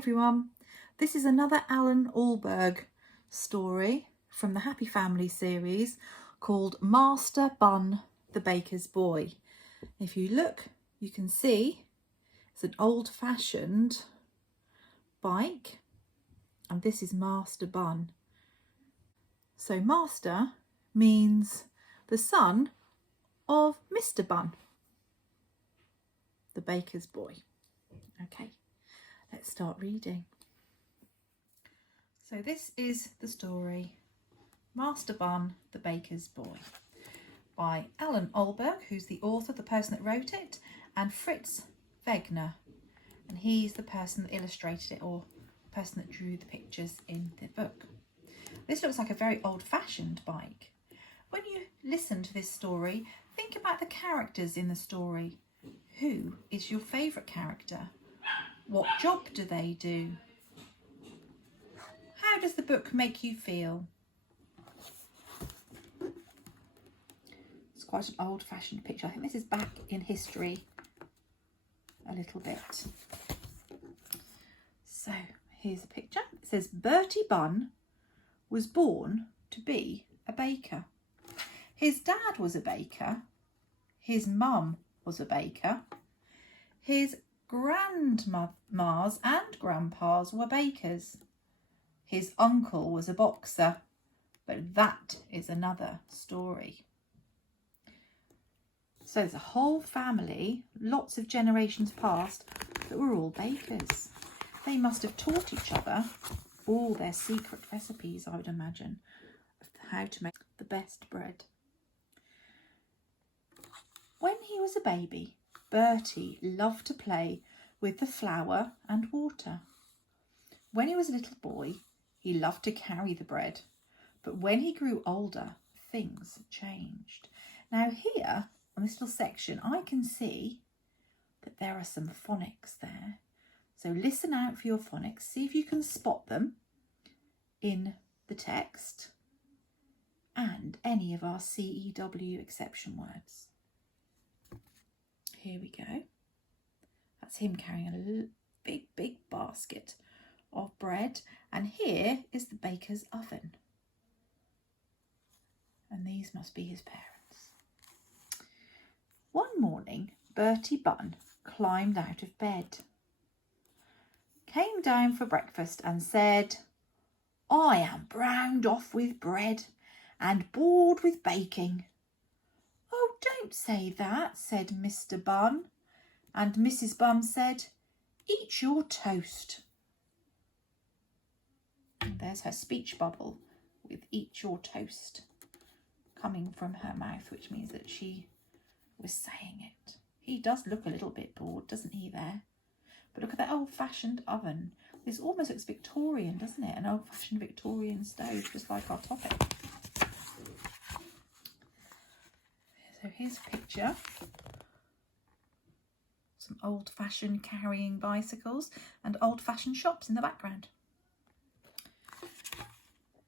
everyone, this is another Allan Ahlberg story from the Happy Family series called Master Bunn the Baker's Boy. If you look, you can see it's an old-fashioned bike, and this is Master Bunn. So Master means the son of Mr. Bunn, the baker's boy. Okay, let's start reading. So this is the story, Master Bunn, the Baker's Boy, by Allan Ahlberg, who's the author, the person that wrote it, and Fritz Wegner, and he's the person that illustrated it, or the person that drew the pictures in the book. This looks like a very old-fashioned bike. When you listen to this story, think about the characters in the story. Who is your favourite character? What job do they do? How does the book make you feel? It's quite an old-fashioned picture. I think this is back in history a little bit. So here's a picture. It says Bertie Bunn was born to be a baker. His dad was a baker. His mum was a baker. His grandmas and grandpas were bakers. His uncle was a boxer, but that is another story. So there's a whole family, lots of generations past, that were all bakers. They must have taught each other all their secret recipes, I would imagine, of how to make the best bread. When he was a baby, Bertie loved to play with the flour and water. When he was a little boy, he loved to carry the bread, but when he grew older, things changed. Now here, on this little section, I can see that there are some phonics there. So listen out for your phonics. See if you can spot them in the text and any of our CEW exception words. Here we go. That's him carrying a big basket of bread, and here is the baker's oven, and these must be his parents. One morning, Bertie Bunn climbed out of bed, came down for breakfast and said, "I am browned off with bread and bored with baking." "Oh, don't say that," said Mr. Bunn, and Mrs. Bunn said, "Eat your toast." And there's her speech bubble with "eat your toast" coming from her mouth, which means that she was saying it. He does look a little bit bored, doesn't he, there? But look at that old-fashioned oven. This almost looks Victorian, doesn't it? An old-fashioned Victorian stove, just like our topic. So here's a picture. Some old-fashioned carrying bicycles and old-fashioned shops in the background.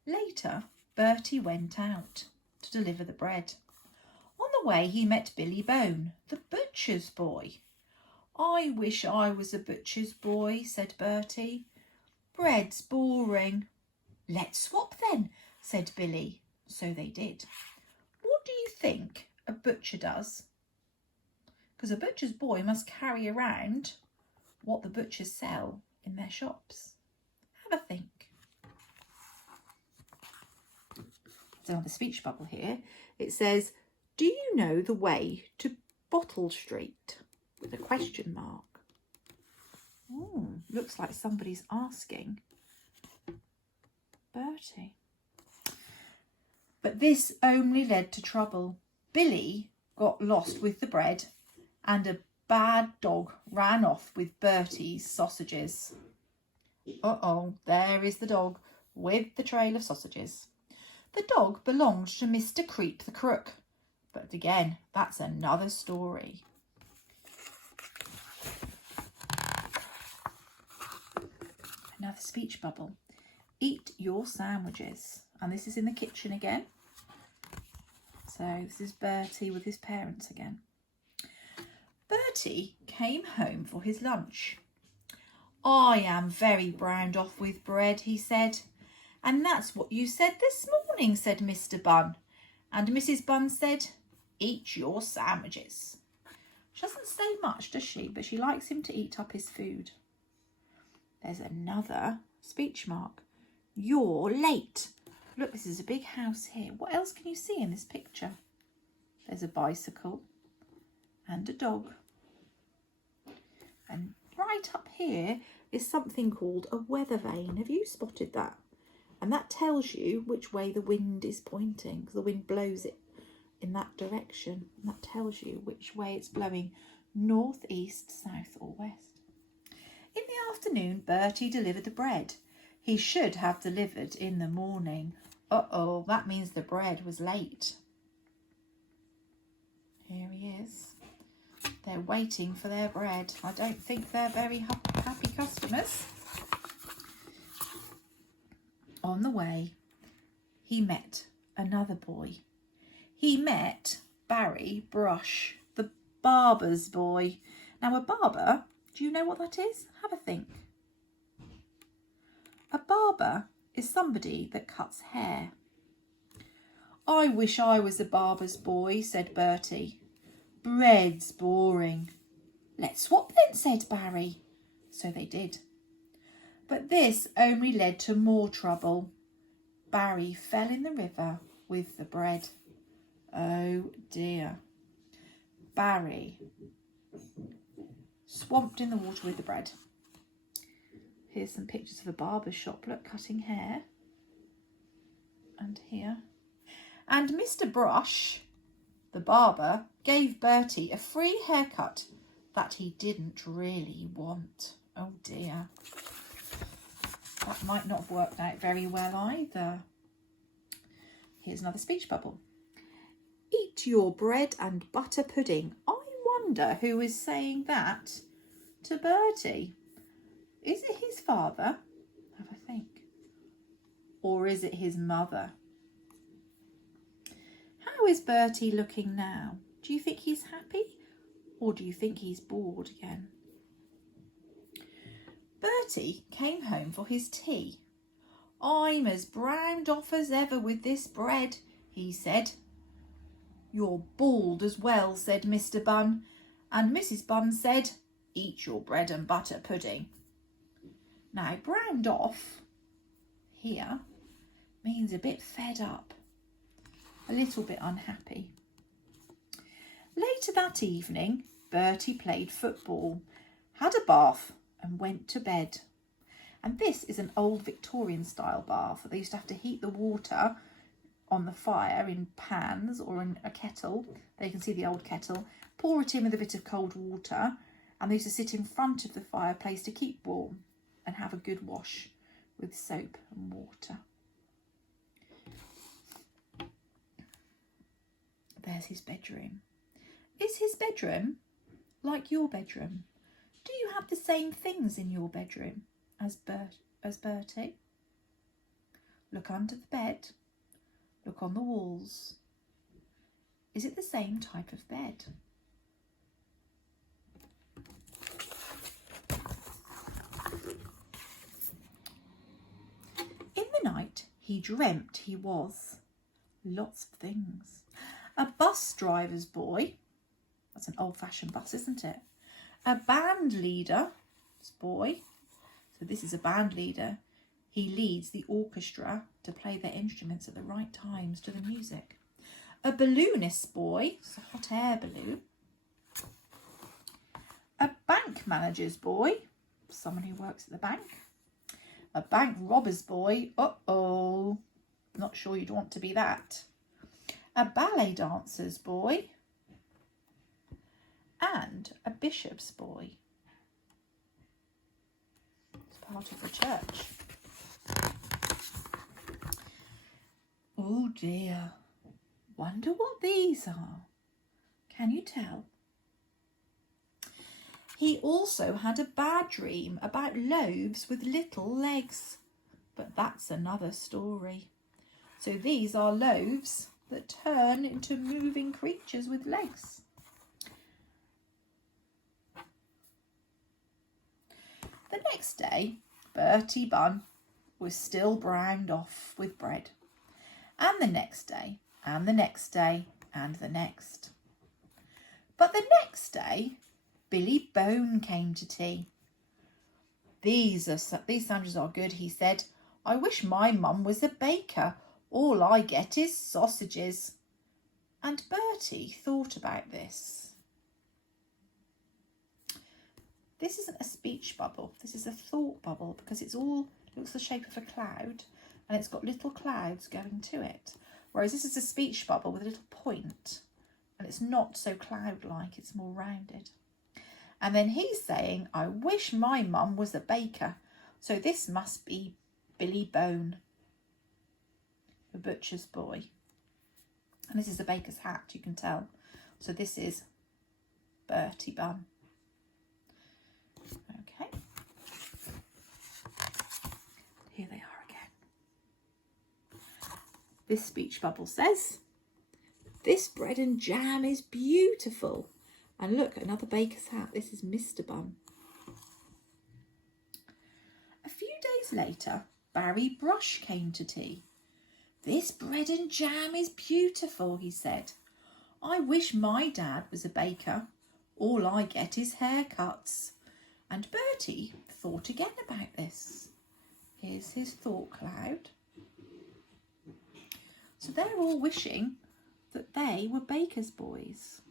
Later, Bertie went out to deliver the bread. On the way, he met Billy Bone, the butcher's boy. "I wish I was a butcher's boy," said Bertie. "Bread's boring." "Let's swap then," said Billy. So they did. What do you think a butcher does? Because a butcher's boy must carry around what the butchers sell in their shops. Have a think. So on the speech bubble here, it says, "Do you know the way to Bottle Street?" with a question mark. Oh, looks like somebody's asking Bertie. But this only led to trouble. Billy got lost with the bread, and a bad dog ran off with Bertie's sausages. Uh-oh, there is the dog with the trail of sausages. The dog belonged to Mr. Creep the Crook, but again, that's another story. Another speech bubble. "Eat your sandwiches." And this is in the kitchen again. So this is Bertie with his parents again. Bertie came home for his lunch. I am very browned off with bread, he said. And that's what you said this morning, said Mr. Bunn. And Mrs. Bunn said, eat your sandwiches. She doesn't say much, does she? But she likes him to eat up his food. There's another speech mark. You're late. Look, this is a big house here. What else can you see in this picture? There's a bicycle and a dog. And right up here is something called a weather vane. Have you spotted that? And that tells you which way the wind is pointing, because the wind blows it in that direction. And that tells you which way it's blowing, north, east, south or west. In the afternoon, Bertie delivered the bread. He should have delivered in the morning. Uh-oh, that means the bread was late. Here he is. They're waiting for their bread. I don't think they're very happy customers. On the way, he met another boy. He met Barry Brush, the barber's boy. Now, a barber, do you know what that is? Have a think. A barber is somebody that cuts hair. I wish I was a barber's boy, said Bertie. Bread's boring. Let's swap then, said Barry. So they did. But this only led to more trouble. Barry fell in the river with the bread. Oh dear. Barry swamped in the water with the bread. Here's some pictures of a barber's shop. Look, cutting hair. And here. And Mr. Brush, the barber, gave Bertie a free haircut that he didn't really want. Oh dear. That might not have worked out very well either. Here's another speech bubble. Eat your bread and butter pudding. I wonder who is saying that to Bertie. Is it his father? Have a think. Or is it his mother? How is Bertie looking now? Do you think he's happy? Or do you think he's bored again? Bertie came home for his tea. I'm as browned off as ever with this bread, he said. You're bald as well, said Mr. Bunn. And Mrs. Bunn said, eat your bread and butter pudding. Now, browned off here means a bit fed up, a little bit unhappy. Later that evening, Bertie played football, had a bath and went to bed. And this is an old Victorian style bath. They used to have to heat the water on the fire in pans or in a kettle. There you can see the old kettle. Pour it in with a bit of cold water, and they used to sit in front of the fireplace to keep warm and have a good wash with soap and water. There's his bedroom. Is his bedroom like your bedroom? Do you have the same things in your bedroom as Bertie? Look under the bed. Look on the walls. Is it the same type of bed? In the night, he dreamt he was lots of things. A bus driver's boy. That's an old-fashioned bus, isn't it? A band leader's boy. So this is a band leader. He leads the orchestra to play their instruments at the right times to the music. A balloonist's boy. It's a hot air balloon. A bank manager's boy. Someone who works at the bank. A bank robber's boy. Uh-oh. Not sure you'd want to be that. A ballet dancer's boy. And a bishop's boy. It's part of the church. Oh dear. Wonder what these are. Can you tell? He also had a bad dream about loaves with little legs. But that's another story. So these are loaves that turn into moving creatures with legs. The next day, Bertie Bunn was still browned off with bread. And the next day, and the next day, and the next. But the next day, Billy Bone came to tea. These sandwiches are good, he said. I wish my mum was a baker. All I get is sausages. And Bertie thought about this. This isn't a speech bubble. This is a thought bubble because it looks the shape of a cloud and it's got little clouds going to it. Whereas this is a speech bubble with a little point and it's not so cloud-like, it's more rounded. And then he's saying, I wish my mum was a baker. So this must be Billy Bone, the butcher's boy. And this is a baker's hat, you can tell. So this is Bertie Bunn. Okay. Here they are again. This speech bubble says, this bread and jam is beautiful. And look, another baker's hat. This is Mr. Bunn. A few days later, Barry Brush came to tea. This bread and jam is beautiful, he said. I wish my dad was a baker. All I get is haircuts. And Bertie thought again about this. Here's his thought cloud. So they're all wishing that they were baker's boys.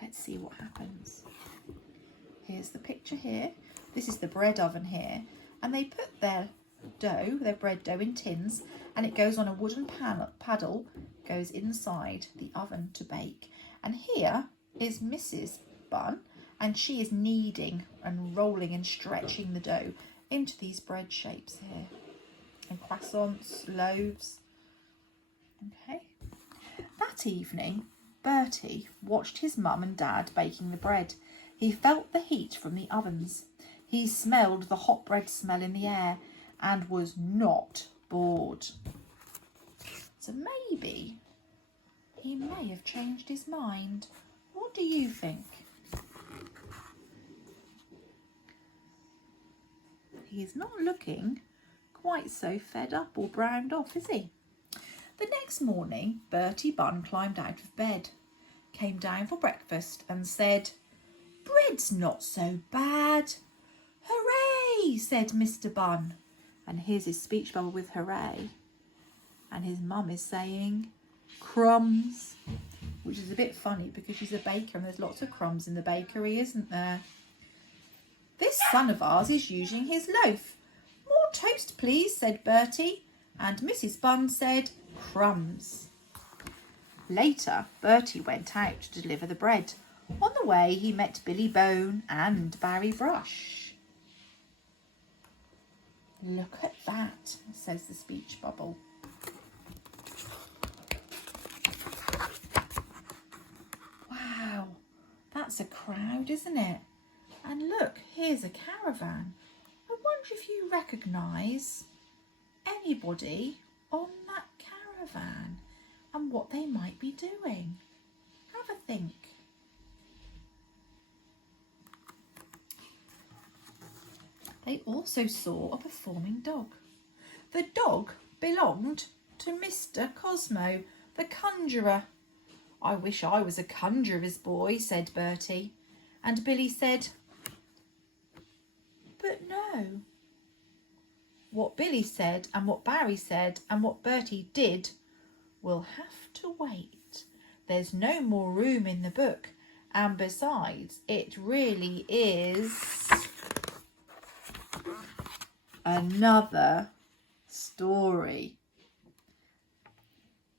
Let's see what happens. Here's the picture here. This is the bread oven here. And they put their bread dough in tins, and it goes on a wooden paddle, goes inside the oven to bake. And here is Mrs. Bunn, and she is kneading and rolling and stretching the dough into these bread shapes here. And croissants, loaves. Okay. That evening, Bertie watched his mum and dad baking the bread. He felt the heat from the ovens. He smelled the hot bread smell in the air and was not bored. So maybe he may have changed his mind. What do you think? He's not looking quite so fed up or browned off, is he? The next morning, Bertie Bunn climbed out of bed, came down for breakfast and said, bread's not so bad. Hooray, said Mr. Bunn. And here's his speech bubble with hooray. And his mum is saying, crumbs, which is a bit funny because she's a baker and there's lots of crumbs in the bakery, isn't there? This son of ours is using his loaf. More toast, please, said Bertie. And Mrs. Bunn said, crumbs. Later, Bertie went out to deliver the bread. On the way, he met Billy Bone and Barry Brush. Look at that, says the speech bubble. Wow, that's a crowd, isn't it? And look, here's a caravan. I wonder if you recognise anybody on that caravan and what they might be doing. Have a think. They also saw a performing dog. The dog belonged to Mr. Cosmo, the conjurer. I wish I was a conjurer's boy, said Bertie. And Billy said, but no. What Billy said and what Barry said and what Bertie did will have to wait. There's no more room in the book. And besides, it really is another story.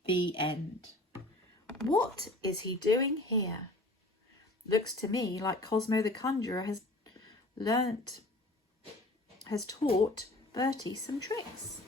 The end. What is he doing here? Looks to me like Cosmo the Conjurer has taught Bertie some tricks.